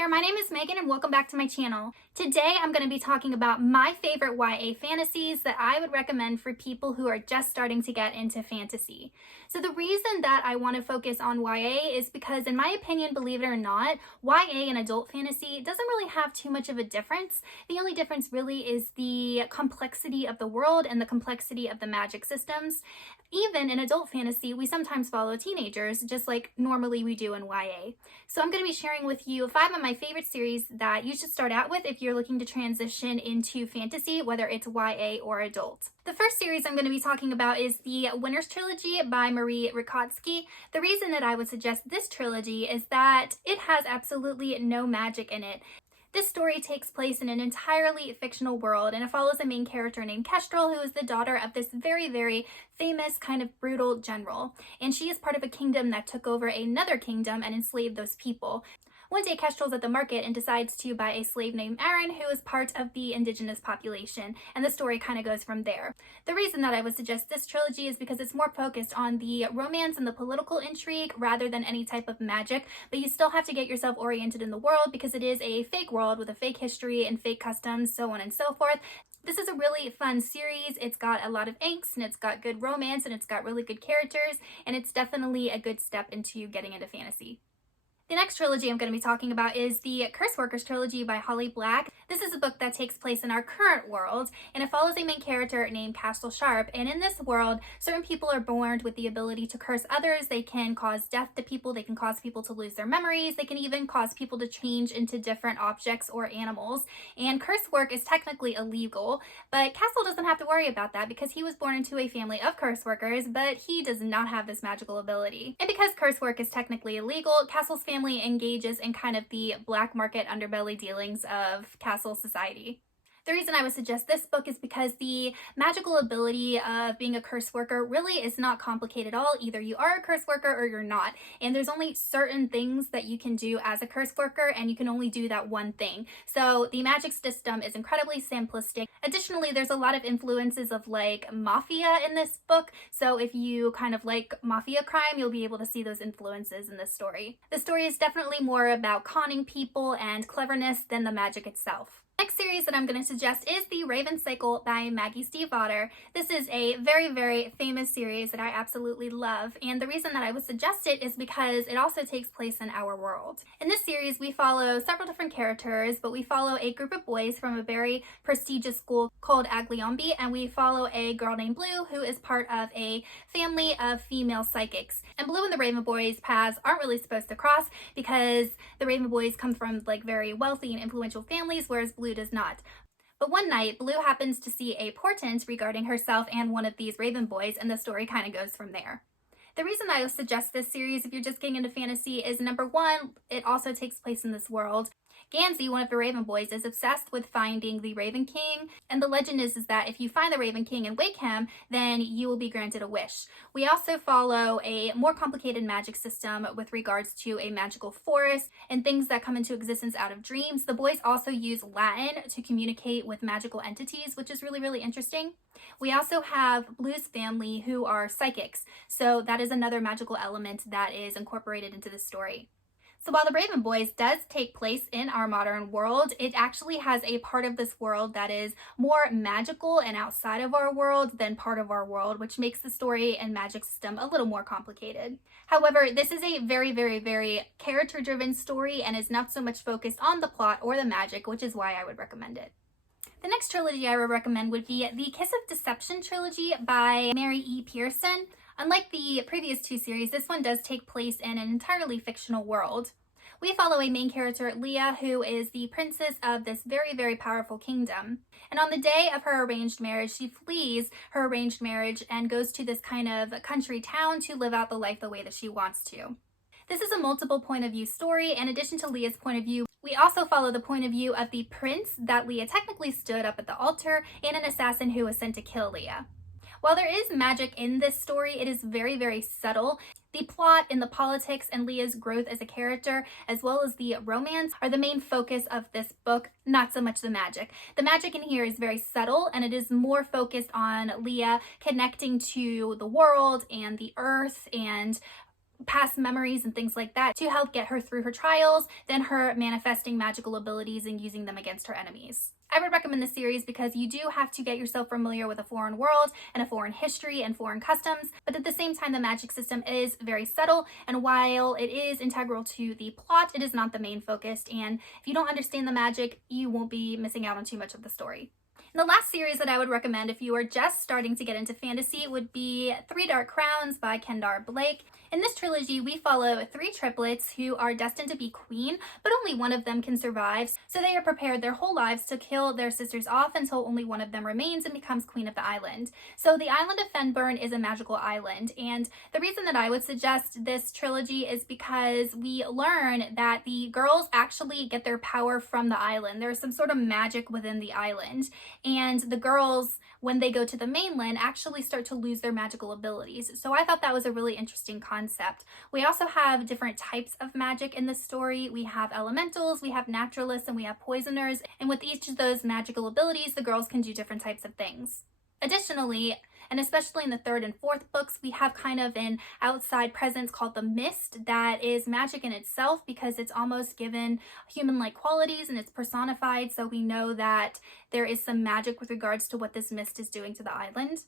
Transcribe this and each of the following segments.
there, my name is Megan and welcome back to my channel. Today I'm going to be talking about my favorite YA fantasies that I would recommend for people who are just starting to get into fantasy. So the reason that I want to focus on YA is because, in my opinion, believe it or not, YA and adult fantasy doesn't really have too much of a difference. The only difference really is the complexity of the world and the complexity of the magic systems. Even in adult fantasy, we sometimes follow teenagers, just like normally we do in YA. So I'm going to be sharing with you 5 of my favorite series that you should start out with if you're looking to transition into fantasy, whether it's YA or adult. The first series I'm going to be talking about is the Winter's Trilogy by Rutkoski. The reason that I would suggest this trilogy is that it has absolutely no magic in it. This story takes place in an entirely fictional world, and it follows a main character named Kestrel, who is the daughter of this very, very famous kind of brutal general. And she is part of a kingdom that took over another kingdom and enslaved those people. One day, Kestrel's at the market and decides to buy a slave named Aaron, who is part of the indigenous population, and the story kind of goes from there. The reason that I would suggest this trilogy is because it's more focused on the romance and the political intrigue rather than any type of magic, but you still have to get yourself oriented in the world because it is a fake world with a fake history and fake customs, so on and so forth. This is a really fun series. It's got a lot of angst, and it's got good romance, and it's got really good characters, and it's definitely a good step into getting into fantasy. The next trilogy I'm going to be talking about is the Curseworkers trilogy by Holly Black. This is a book that takes place in our current world, and it follows a main character named Castle Sharp. And in this world, certain people are born with the ability to curse others. They can cause death to people. They can cause people to lose their memories. They can even cause people to change into different objects or animals. And curse work is technically illegal, but Castle doesn't have to worry about that because he was born into a family of curse workers, but he does not have this magical ability. And because curse work is technically illegal, Castle's family engages in kind of the black market underbelly dealings of castle society. The reason I would suggest this book is because the magical ability of being a curse worker really is not complicated at all. Either you are a curse worker or you're not. And there's only certain things that you can do as a curse worker, and you can only do that one thing. So the magic system is incredibly simplistic. Additionally, there's a lot of influences of like mafia in this book. So if you kind of like mafia crime, you'll be able to see those influences in this story. The story is definitely more about conning people and cleverness than the magic itself. Next series that I'm going to suggest is The Raven Cycle by Maggie Stiefvater. This is a very, very famous series that I absolutely love, and the reason that I would suggest it is because it also takes place in our world. In this series, we follow several different characters, but we follow a group of boys from a very prestigious school called Agliombi, and we follow a girl named Blue who is part of a family of female psychics. And Blue and the Raven Boys' paths aren't really supposed to cross because the Raven Boys come from like very wealthy and influential families, whereas Blue does not. But one night, Blue happens to see a portent regarding herself and one of these Raven Boys, and the story kind of goes from there. The reason I would suggest this series if you're just getting into fantasy is, number one, it also takes place in this world. Gansey, one of the Raven Boys, is obsessed with finding the Raven King, and the legend is that if you find the Raven King and wake him, then you will be granted a wish. We also follow a more complicated magic system with regards to a magical forest and things that come into existence out of dreams. The boys also use Latin to communicate with magical entities, which is really, really interesting. We also have Blue's family who are psychics, so that is another magical element that is incorporated into the story. So while the Raven Boys does take place in our modern world, it actually has a part of this world that is more magical and outside of our world than part of our world, which makes the story and magic system a little more complicated. However, this is a very, very, very character-driven story and is not so much focused on the plot or the magic, which is why I would recommend it. The next trilogy I would recommend would be the Kiss of Deception trilogy by Mary E. Pearson. Unlike the previous 2 series, this one does take place in an entirely fictional world. We follow a main character, Leah, who is the princess of this very, very powerful kingdom. And on the day of her arranged marriage, she flees her arranged marriage and goes to this kind of country town to live out the life the way that she wants to. This is a multiple point of view story. In addition to Leah's point of view, we also follow the point of view of the prince that Leah technically stood up at the altar and an assassin who was sent to kill Leah. While there is magic in this story, it is very, very subtle. The plot and the politics and Leah's growth as a character, as well as the romance, are the main focus of this book, not so much the magic. The magic in here is very subtle, and it is more focused on Leah connecting to the world and the earth and past memories and things like that to help get her through her trials than her manifesting magical abilities and using them against her enemies. I would recommend this series because you do have to get yourself familiar with a foreign world and a foreign history and foreign customs, but at the same time, the magic system is very subtle, and while it is integral to the plot, it is not the main focus, and if you don't understand the magic, you won't be missing out on too much of the story. And the last series that I would recommend if you are just starting to get into fantasy would be Three Dark Crowns by Kendare Blake. In this trilogy, we follow three triplets who are destined to be queen, but only one of them can survive, so they are prepared their whole lives to kill their sisters off until only one of them remains and becomes queen of the island. So the island of Fenburn is a magical island, and the reason that I would suggest this trilogy is because we learn that the girls actually get their power from the island. There's some sort of magic within the island, and the girls, when they go to the mainland, actually start to lose their magical abilities. So I thought that was a really interesting concept. We also have different types of magic in this story. We have elementals, we have naturalists, and we have poisoners. And with each of those magical abilities, the girls can do different types of things. Additionally, and especially in the third and fourth books, we have kind of an outside presence called the Mist that is magic in itself because it's almost given human-like qualities and it's personified, so we know that there is some magic with regards to what this mist is doing to the island.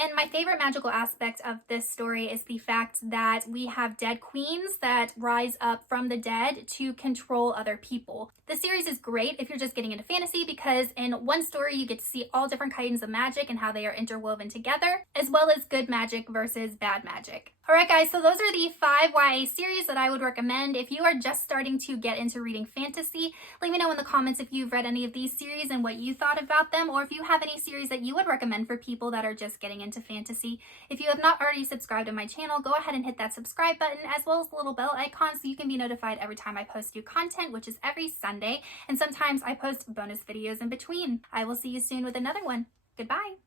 And my favorite magical aspect of this story is the fact that we have dead queens that rise up from the dead to control other people. The series is great if you're just getting into fantasy because in one story you get to see all different kinds of magic and how they are interwoven together, as well as good magic versus bad magic. Alright guys, so those are the 5 YA series that I would recommend if you are just starting to get into reading fantasy. Let me know in the comments if you've read any of these series and what you thought about them, or if you have any series that you would recommend for people that are just getting into fantasy. If you have not already subscribed to my channel, go ahead and hit that subscribe button as well as the little bell icon so you can be notified every time I post new content, which is every Sunday, and sometimes I post bonus videos in between. I will see you soon with another one. Goodbye!